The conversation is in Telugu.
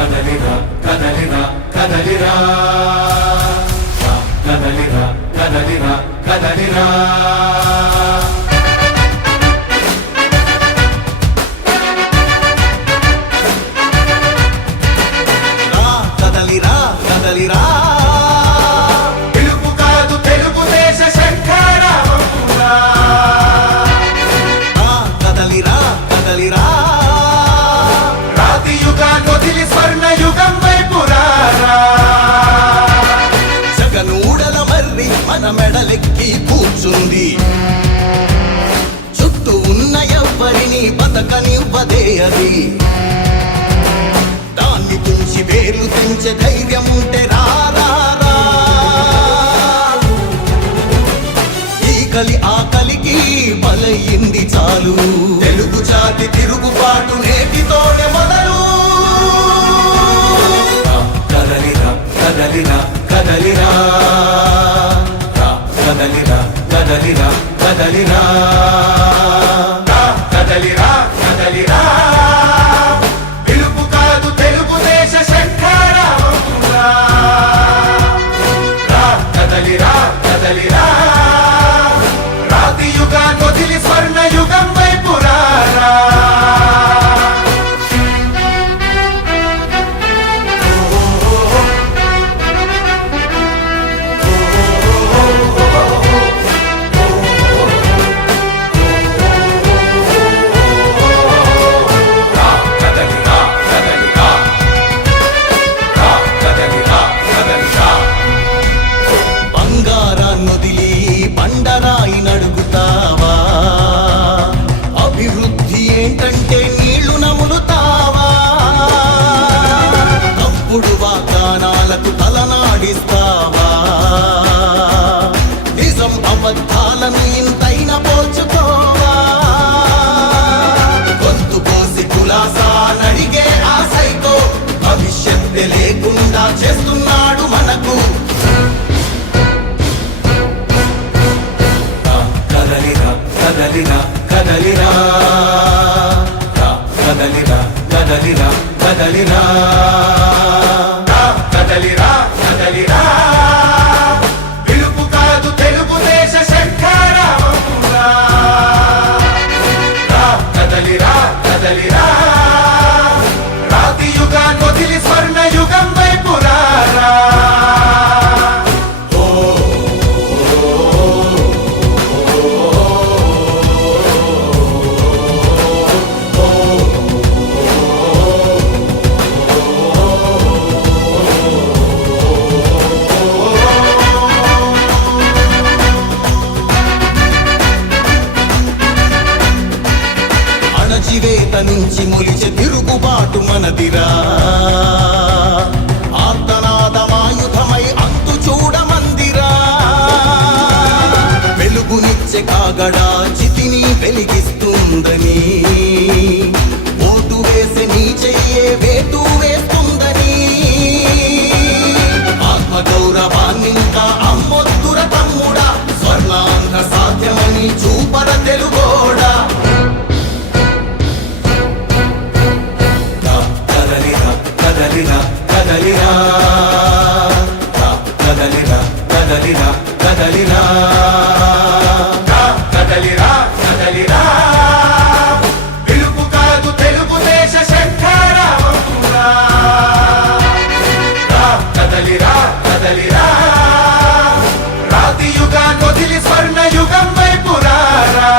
కదలిరా కదలిరా కదలిరా కదలిరా కదలిరా కదలిరా కదలిరా కదలిరా పిలుపు కాదు తెలుగుదేశ శంఖారావమురా కదలిరా కదలిరా రాతి యుగాన్ని వదిలి స్వర్ణ యుగం వైపు రారా జగనూడల మర్రి మన మెడలెక్కి కూర్చుంది చుట్టూ ఉన్న ఎవ్వరిని బతకనివ్వదే అది దాన్ని తుంచి వేర్లు తుంచే ధైర్యం ఉంటే రారా ఈ కలి ఆకలికి బలయింది చాలు తెలుగు జాతి తిరుగుబాటు నేటితోనే మొదలు కదలిరా కదలిరా కదలిరా కదలిరా కదలిరా కదలిరా కదలిరా కదలిరా పిలుపు కాదు తెలుగుదేశ శంఖారావమురా కదలిరా కదలిరా రాతి యుగాన్ని వదిలి స్వర్ణ యుగం వైపు రారా బంగారాన్నొదిలి బండరాయి నడుగుతావా అభివృద్ధి ఏంటంటే నీళ్లు నములుతావా తప్పుడు వాగ్దానాలకు తలనాడిస్తావా నిజం అబద్ధాలను ఇంతైనా పోల్చుకోవా గొంతు కోసి కులాసా నడిగే ఆ సైకో భవిష్యత్తు లేకుండా చేస్తున్నాడు మనకు కదలిరా కదలిరా కదలిరా కదలిరా కదలిరా కదలిరా కదలిరా కదలిరా పిలుపు కాదు తెలుగుదేశ శంఖారావమురా కదలిరా కదలిరా రాతి యుగాన్ని వదిలి స్వర్ణ యుగం వైపు రారా అణచివేత నుంచి మొలిచే తిరుగుబాటు మనదిరా ఆర్తనాదమాయుధమై అంతు చూడమందిరా వెలుగునిచ్చే కాగడా చితిని వెలిగిస్తుందని ఓటు వేసే నీ చెయ్యే వేటు వేస్తుందని ఆత్మగౌరవాన్నింకా అమ్మొద్దుర తమ్ముడా స్వర్ణాంధ్ర సాధ్యమని చూపర తెలుగోడా కదలిరా కదలిరా కదలిరా కదలిరా కదలిరా కదలిరా కదలిరా కదలిరా పిలుపు కాదు తెలుగుదేశ శంఖారావమురా కదలిరా కదలిరా రాతి యుగాన్ని వదిలి స్వర్ణ యుగం వైపు రారా